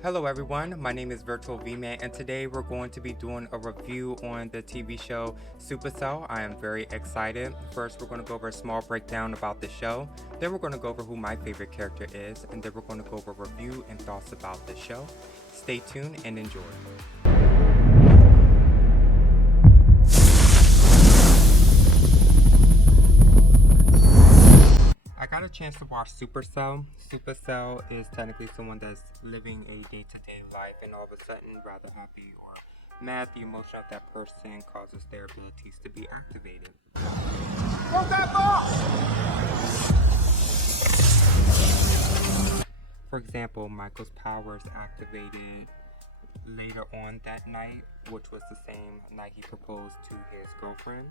Hello everyone, my name is Virtual V-Man and today we're going to be doing a review on the TV show Supacell. I am very excited. First we're going to go over a small breakdown about the show, then we're going to go over who my favorite character is, and then we're going to go over a review and thoughts about the show. Stay tuned and enjoy. I got a chance to watch Supercell. Supercell is technically someone that's living a day-to-day life and all of a sudden, rather happy or mad, the emotion of that person causes their abilities to be activated. Hold that ball! For example, Michael's powers activated later on that night, which was the same night he proposed to his girlfriend.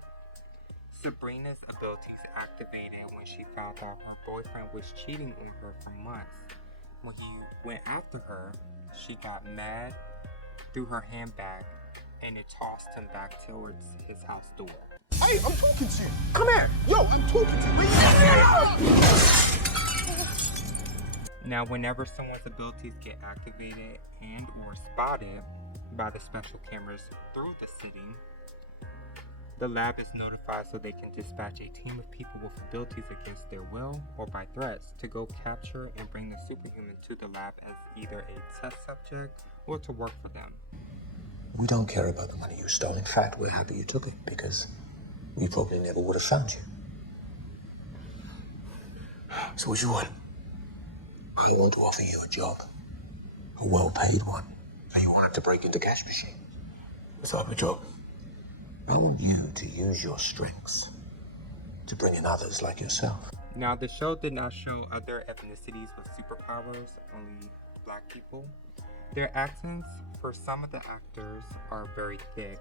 Sabrina's abilities activated when she found out her boyfriend was cheating on her for months. When he went after her, she got mad, threw her handbag, and it tossed him back towards his house door. Hey, I'm talking to you. Come here. Yo, I'm talking to you. Now, whenever someone's abilities get activated and or spotted by the special cameras through the city, the lab is notified so they can dispatch a team of people with abilities against their will or by threats to go capture and bring the superhuman to the lab as either a test subject or to work for them. We don't care about the money you stole. In fact, we're happy you took it because we probably never would have found you. So what do you want? I want to offer you a job. A well-paid one. So you wanted to break into cash machine. What type of job? I want you to use your strengths to bring in others like yourself. Now, the show did not show other ethnicities with superpowers, only black people. Their accents for some of the actors are very thick,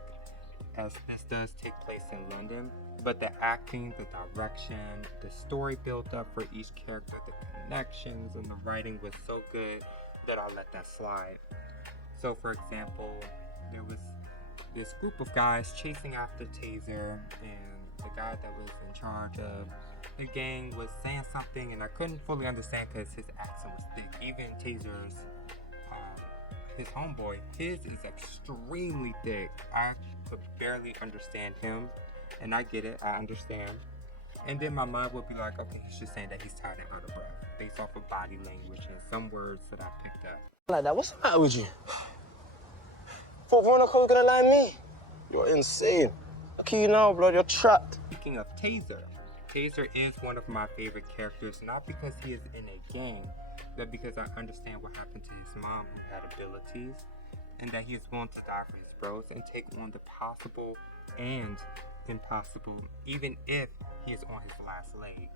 as this does take place in London, but the acting, the direction, the story built up for each character, the connections, and the writing was so good that I let that slide. So, for example, there was this group of guys chasing after Taser, and the guy that was in charge of the gang was saying something, and I couldn't fully understand because his accent was thick. Even Taser's, his homeboy, his is extremely thick. I could barely understand him, and I get it, I understand. And then my mind would be like, okay, he's just saying that he's tired and out of breath, based off of body language and some words that I picked up. Like that, what's the matter with you? Thought Veronica was gonna lie me. You're insane. I kill you now, blood, you're trapped. Speaking of Taser, Taser is one of my favorite characters, not because he is in a gang, but because I understand what happened to his mom who had abilities, and that he is willing to die for his bros and take on the possible and impossible, even if he is on his last leg.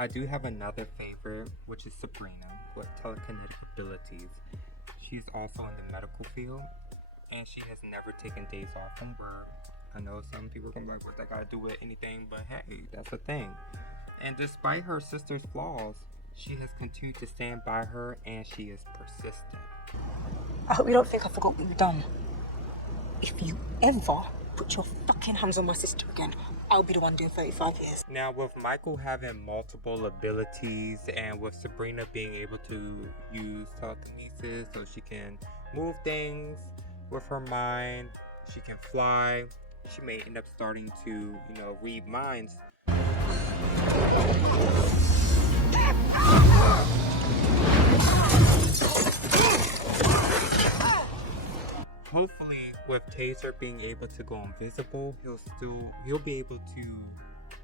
I do have another favorite, which is Sabrina, with telekinetic abilities. She's also in the medical field, and she has never taken days off from work. I know some people are gonna be like, what's that got to do with anything? But hey, that's the thing. And despite her sister's flaws, she has continued to stand by her, and she is persistent. I hope you don't think I forgot what you've done. If you ever put your fucking hands on my sister again, I'll be the one doing 35 years. Now, with Michael having multiple abilities and with Sabrina being able to use telekinesis so she can move things with her mind, she can fly, she may end up starting to, read minds. Hopefully, with Taser being able to go invisible, he'll be able to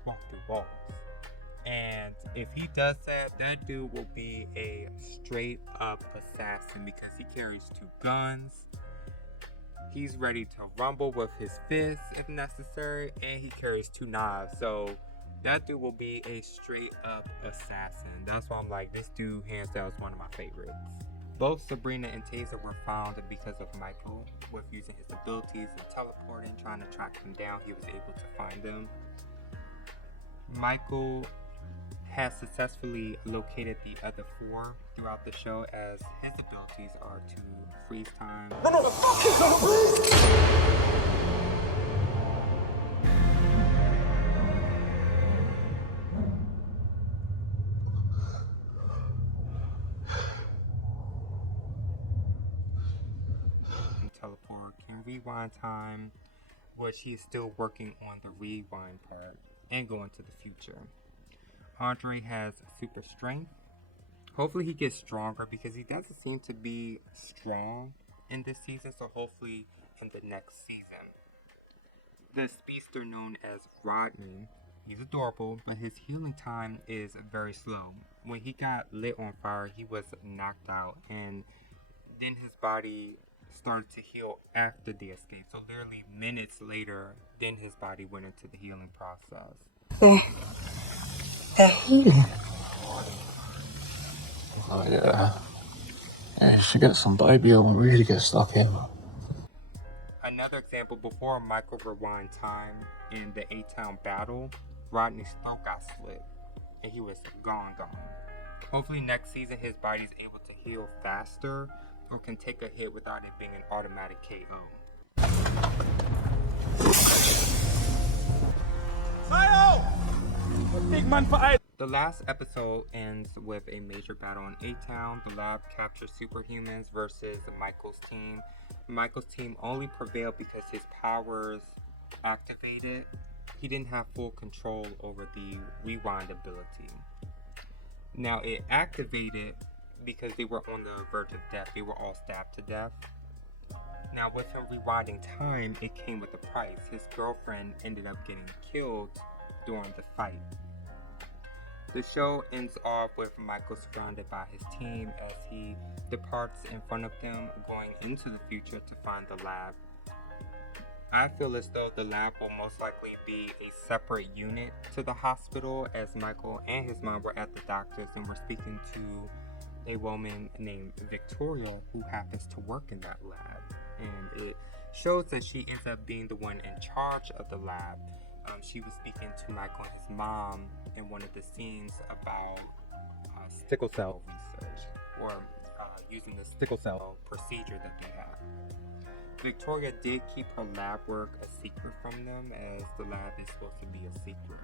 walk through walls. And if he does that, that dude will be a straight up assassin because he carries 2 guns. He's ready to rumble with his fists if necessary, and he carries 2 knives. So that dude will be a straight up assassin. That's why I'm like, this dude hands down is one of my favorites. Both Sabrina and Taser were found because of Michael, with using his abilities and teleporting, trying to track them down. He was able to find them. Michael has successfully located the other 4 throughout the show, as his abilities are to freeze time. No, the fuck is on, please! Teleport, can rewind time, which he is still working on the rewind part, and go into the future. Andre has super strength. Hopefully he gets stronger, because he doesn't seem to be strong in this season, so hopefully in the next season. The speedster known as Rodney, he's adorable, but his healing time is very slow. When he got lit on fire, he was knocked out, and then his body started to heal after the escape. So literally minutes later, then his body went into the healing process. They're healing. Oh, yeah. Yeah, you should get some baby and really get stuck in. Another example, before Michael rewind time in the A-Town battle, Rodney's throat got slit and he was gone. Hopefully next season his body's able to heal faster or can take a hit without it being an automatic KO. The last episode ends with a major battle in A-Town. The lab captures superhumans versus Michael's team. Michael's team only prevailed because his powers activated. He didn't have full control over the rewind ability. Now it activated because they were on the verge of death. They were all stabbed to death. Now with him rewinding time, it came with a price. His girlfriend ended up getting killed during the fight. The show ends off with Michael surrounded by his team as he departs in front of them, going into the future to find the lab. I feel as though the lab will most likely be a separate unit to the hospital, as Michael and his mom were at the doctor's and were speaking to a woman named Victoria who happens to work in that lab. And it shows that she ends up being the one in charge of the lab. She was speaking to Michael and his mom in one of the scenes about sickle cell research, or using the sickle cell procedure that they have. Victoria did keep her lab work a secret from them, as the lab is supposed to be a secret.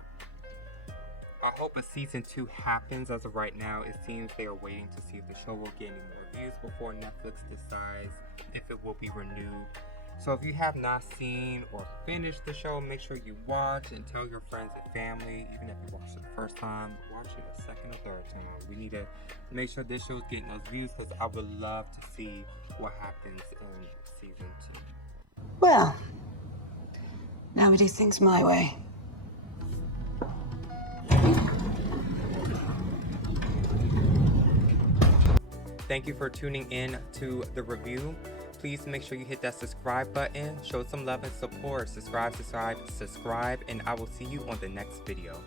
I hope a season 2 happens. As of right now, it seems they are waiting to see if the show will get any more reviews before Netflix decides if it will be renewed. So if you have not seen or finished the show, make sure you watch and tell your friends and family. Even if you watched it the first time, watch it a second or third time. We need to make sure this show is getting those views, because I would love to see what happens in season 2. Well, now we do things my way. Thank you for tuning in to the review. Please make sure you hit that subscribe button, show some love and support. Subscribe, and I will see you on the next video.